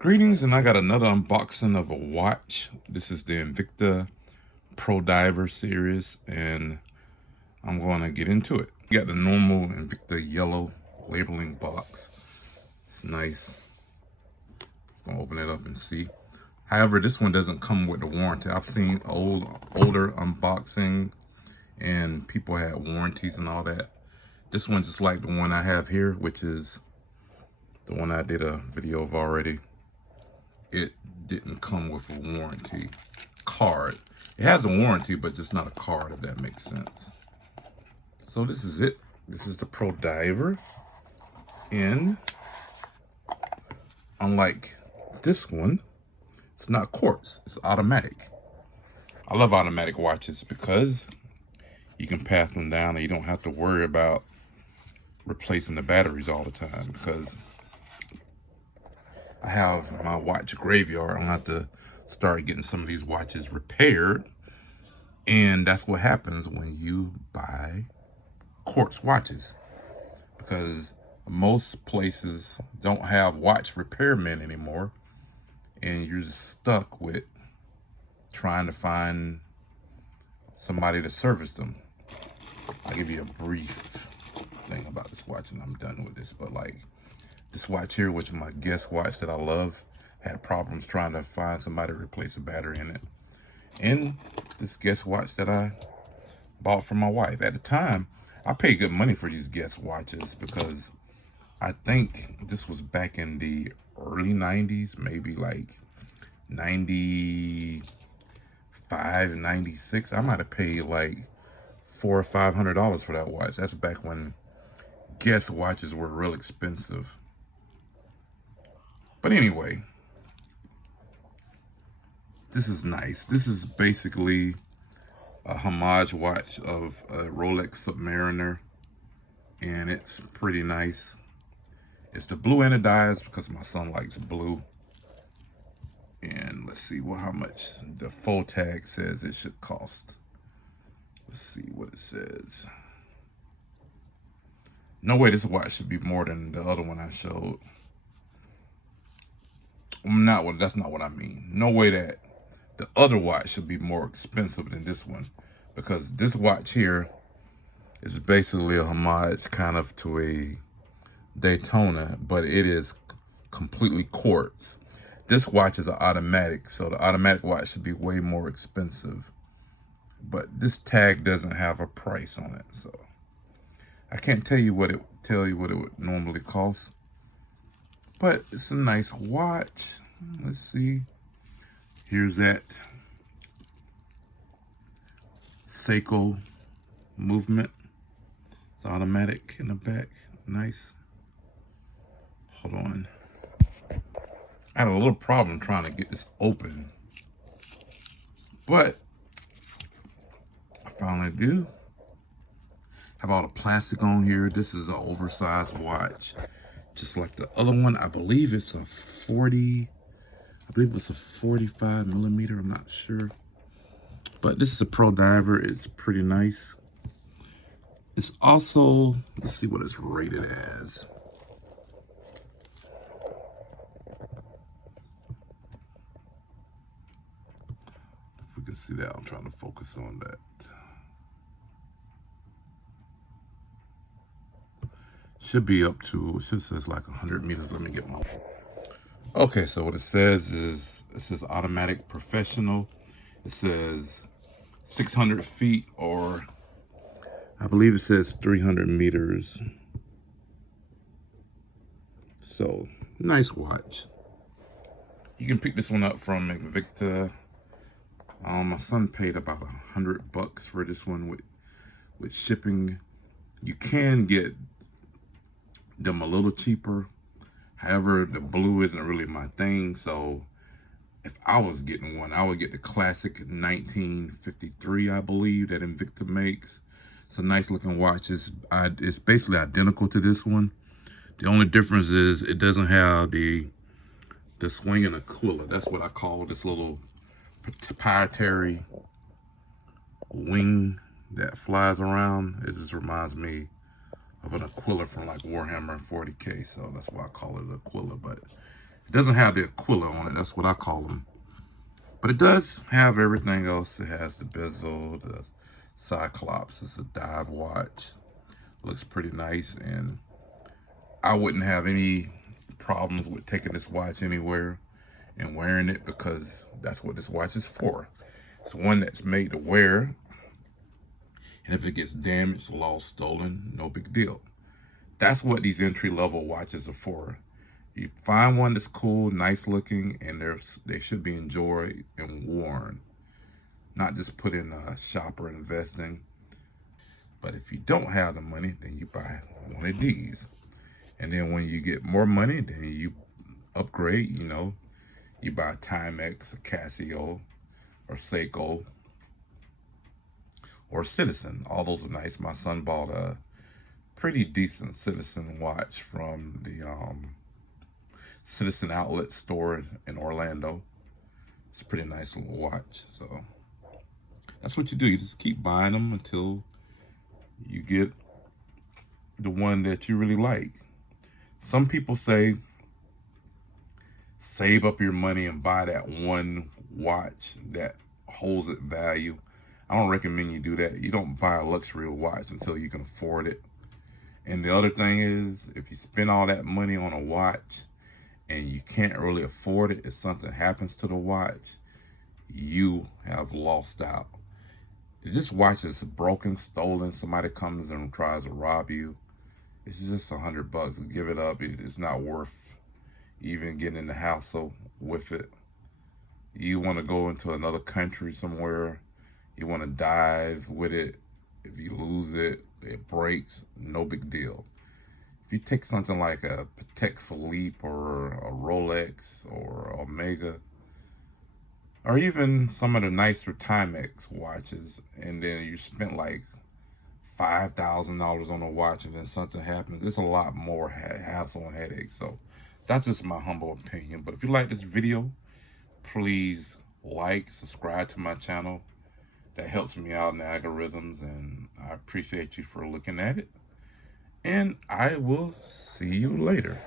Greetings, and I got another unboxing of a watch. This is the Invicta Pro Diver series, and I'm going to get into it. You got the normal Invicta yellow labeling box. It's nice. I'm gonna open it up and see. However, this one doesn't come with the warranty. I've seen older unboxing, and people had warranties and all that. This one's just like the one I have here, which is the one I did a video of already. It didn't come with a warranty card. It has a warranty, but just not a card, if that makes sense. So this is it. This is the Pro Diver. And unlike this one, it's not quartz, it's automatic. I love automatic watches because you can pass them down and you don't have to worry about replacing the batteries all the time, because I have my watch graveyard. I'm gonna have to start getting some of these watches repaired. And that's what happens when you buy quartz watches, because most places don't have watch repairmen anymore, and you're just stuck with trying to find somebody to service them. I'll give you a brief thing about this watch and I'm done with this. But like this watch here, which is my guest watch that I love, had problems trying to find somebody to replace a battery in it. And this guest watch that I bought for my wife. At the time, I paid good money for these guest watches because I think this was back in the early 90s, maybe like 95, 96. I might have paid like $400 or $500 for that watch. That's back when guest watches were real expensive. But anyway, this is nice. This is basically a homage watch of a Rolex Submariner, and it's pretty nice. It's the blue anodized because my son likes blue. And let's see how much the full tag says it should cost. Let's see what it says. No way this watch should be more than the other one I showed. That's not what I mean. No way that the other watch should be more expensive than this one, because this watch here is basically a homage kind of to a Daytona, but it is completely quartz. This watch is an automatic, so the automatic watch should be way more expensive. But this tag doesn't have a price on it, so I can't tell you what it would normally cost. But it's a nice watch. Let's see. Here's that Seiko movement. It's automatic in the back. Nice. Hold on. I had a little problem trying to get this open, but I finally do. Have all the plastic on here. This is an oversized watch, just like the other one. I believe it's a 45 millimeter. I'm not sure, but this is a Pro Diver. It's pretty nice. It's also, let's see what it's rated as. If we can see that, I'm trying to focus on that. Should be up to, it should says like 100 meters. Let me get my, okay, so what it says is, it says automatic professional. It says 600 feet, or I believe it says 300 meters. So, nice watch. You can pick this one up from Invicta. My son paid about $100 for this one with shipping. You can get them a little cheaper. However, the blue isn't really my thing, so if I was getting one, I would get the classic 1953, I believe, that Invicta makes. It's a nice looking watch. It's basically identical to this one. The only difference is it doesn't have the swinging Aquila. That's what I call this little proprietary wing that flies around. It just reminds me of an Aquila from like Warhammer 40K, so that's why I call it Aquila. But It doesn't have the Aquila on it. That's what I call them. But it does have everything else. It has the bezel, the Cyclops. It's a dive watch. Looks pretty nice, and I wouldn't have any problems with taking this watch anywhere and wearing it, because that's what this watch is for. It's one that's made to wear, and if it gets damaged, lost, stolen, no big deal. That's what these entry-level watches are for. You find one that's cool, nice looking, and they should be enjoyed and worn, not just put in a shop or investing. But if you don't have the money, then you buy one of these. And then when you get more money, then you upgrade, you buy a Timex, a Casio, or Seiko, or Citizen. All those are nice. My son bought a pretty decent Citizen watch from the Citizen outlet store in Orlando. It's a pretty nice little watch. So that's what you do. You just keep buying them until you get the one that you really like. Some people say save up your money and buy that one watch that holds its value. I don't recommend you do that. You don't buy a luxury watch until you can afford it. And the other thing is, if you spend all that money on a watch and you can't really afford it, if something happens to the watch, you have lost out. If this watch is broken, stolen, somebody comes and tries to rob you, it's just $100. Give it up. It's not worth even getting in the hassle with it. You want to go into another country somewhere, you want to dive with it. If you lose it, it breaks, no big deal. If you take something like a Patek Philippe or a Rolex or Omega, or even some of the nicer Timex watches, and then you spent like $5,000 on a watch and then something happens, it's a lot more hassle and headache. So that's just my humble opinion. But if you like this video, please like, subscribe to my channel. That helps me out in the algorithms, and I appreciate you for looking at it. And I will see you later.